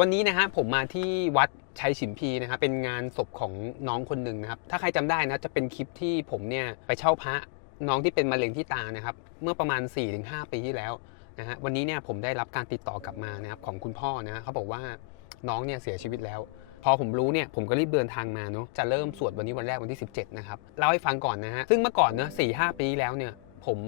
วันนี้นะฮะผมมาที่วัดชัยฉิมพีนะครับเป็นงานศพของน้องคนหนึ่งนะครับ ถ้าใครจำได้นะจะเป็นคลิปที่ผมเนี่ยไปเช่าพระน้องที่เป็นมะเร็งที่ตานะครับ เมื่อประมาณ 4-5 ปีที่แล้วนะฮะวันนี้เนี่ยผมได้รับการติดต่อกลับมานะครับของคุณพ่อนะเขาบอกว่าน้องเนี่ยเสียชีวิตแล้ว พอผมรู้เนี่ยผมก็รีบเดินทางมาเนาะจะเริ่มสวดวันนี้วันแรกวันที่ 17 นะครับเล่าให้ฟังก่อนนะฮะซึ่งเมื่อก่อนเนอะสี่ห้าปีแล้วเนี่ยผม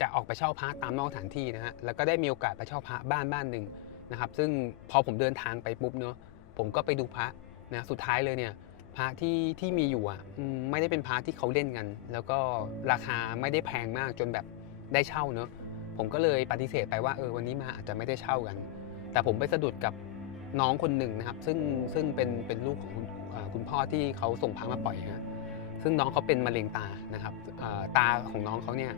จะออกไปเช่าพระตามนอกสถานที่นะฮะแล้วก็ได้มีโอกาสไปเช่าพระบ้านบ้านหนึ่ง นะครับซึ่งพอผมเดินทางไปปุ๊บเนาะผมก็ไปดูพระนะสุดท้ายเลยเนี่ยพระที่ที่มีอยู่อะไม่ได้เป็นพระที่เขาเล่นกัน แล้วก็ราคาไม่ได้แพงมากจนแบบได้เช่าเนาะผมก็เลยปฏิเสธไปว่าเออวันนี้มาอาจจะไม่ได้เช่ากัน แต่ผมไปสะดุดกับน้องคนหนึ่งนะครับ ซึ่งซึ่งเป็นเป็นลูกของคุณคุณพ่อที่เขาส่งพระมาปล่อยฮะซึ่งน้องเขาเป็นมะเร็งตานะครับตาของน้องเขาเนี่ย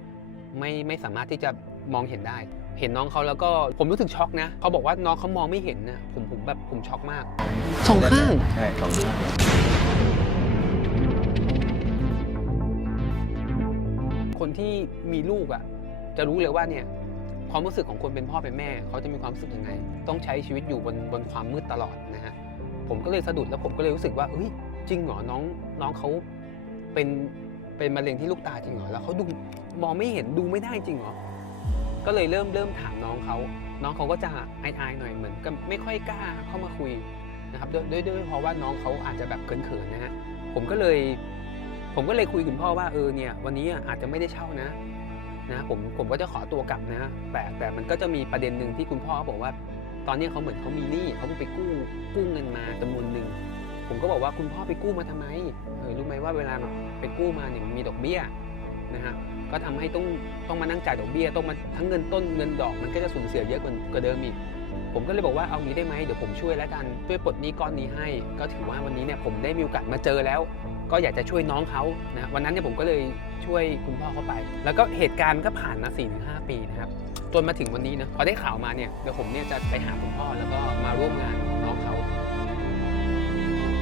ไม่ไม่สามารถที่จะ มองเห็นได้ เห็นน้องเขาแล้วก็ผมรู้สึกช็อกนะเขาบอกว่าน้องเขามองไม่เห็นนะผมผมแบบผมช็อกมากสองข้าง ใช่สองข้างคนที่มีลูกอะ จะรู้เลยว่าเนี่ยความรู้สึกของคนเป็นพ่อเป็นแม่เขาจะมีความรู้สึกยังไง ต้องใช้ชีวิตอยู่บนบนความมืดตลอดนะฮะผมก็เลยสะดุดแล้วผมก็เลยรู้สึกว่าเฮ้ยจริงเหรอน้องน้องเขาเป็นเป็นมะเร็งที่ลูกตาจริงเหรอแล้วเขาดูมองไม่เห็นดูไม่ได้จริงเหรอ ก็เลยเริ่มเริ่มถามน้องเขา น้องเขาก็จะอายๆหน่อยเหมือนกับไม่ค่อยกล้าเข้ามาคุยนะครับด้วยด้วยเพราะว่าน้องเขาอาจจะแบบเขินๆนะฮะผมก็เลย ผมก็เลยคุยกับคุณพ่อว่าเออเนี่ยวันนี้อาจจะไม่ได้เช่านะนะผมผมก็จะขอตัวกลับนะแต่แต่มันก็จะมีประเด็นหนึ่งที่คุณพ่อบอกว่า ตอนนี้เขาเหมือนเขามีหนี้เขาเพิ่งไปกู้กู้เงินมาจำนวนหนึ่งผมก็บอกว่าคุณพ่อไปกู้มาทำไมเออรู้ไหมว่าเวลาไปกู้มาเนี่ยมันมีดอกเบี้ย นะฮะก็ทำให้ต้องต้องมานั่งจ่ายดอกเบี้ยต้องมาทั้งเงินต้นเงินดอกมันก็จะสูญเสียเยอะกว่าเดิมอีกผมก็เลยบอกว่าเอางี้ได้ไหมเดี๋ยวผมช่วยแล้วกันช่วยปลดหนี้ก้อนนี้ให้ ก็ถือว่าวันนี้เนี่ยผมได้มีโอกาสมาเจอแล้ว ก็อยากจะช่วยน้องเขานะวันนั้นเนี่ยผมก็เลยช่วยคุณพ่อเขาไป แล้วก็เหตุการณ์มันก็ผ่านมา4ี่ถึงหปีนะครับจนมาถึงวันนี้นะพอได้ข่าวมาเนี่ยเดี๋ยวผมเนี่ยจะไปหาคุณพ่อแล้วก็มาร่วมงานน้องเขา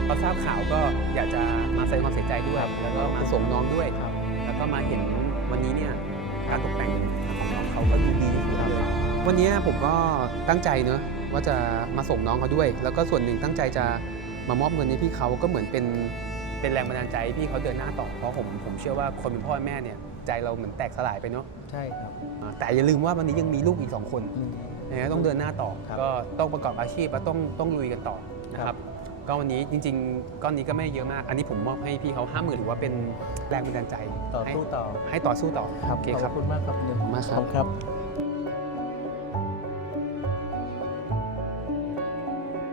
พอทราบข่าวก็อยากจะมาแสดงความเสียใจด้วย แล้วก็มาส่งน้องด้วยครับ ก็มาเห็นวันนี้เนี่ยการตกแต่งของน้องเขาก็ดูดีที่สุดเลยวันนี้ผมก็ตั้งใจเนอะว่าจะมาส่งน้องเขาด้วย แล้วก็ส่วนหนึ่งตั้งใจจะมามอบเงินให้พี่เขาก็เหมือนเป็นเป็นแรงบันดาลใจให้พี่เขาเดินหน้าต่อเพราะผมผมเชื่อว่าคนเป็นพ่อแม่เนี่ยใจเราเหมือนแตกสลายไปเนาะใช่ครับอ่าแต่อย่าลืมว่าวันนี้ยังมีลูกอีกสองคนนะฮะต้องเดินหน้าต่อครับก็ต้องประกอบอาชีพแล้วต้องต้องลุยกันต่อนะครับ ก็วันนี้จริง ๆ ก้อนนี้ก็ไม่เยอะมาก อันนี้ผมมอบให้พี่เขาห้าหมื่นหรือว่าเป็นแรงบันดาลใจต่อให้สู้ต่อให้ต่อสู้ต่อครับโอเคขครับอบคุณมากครับมากครับ ครับ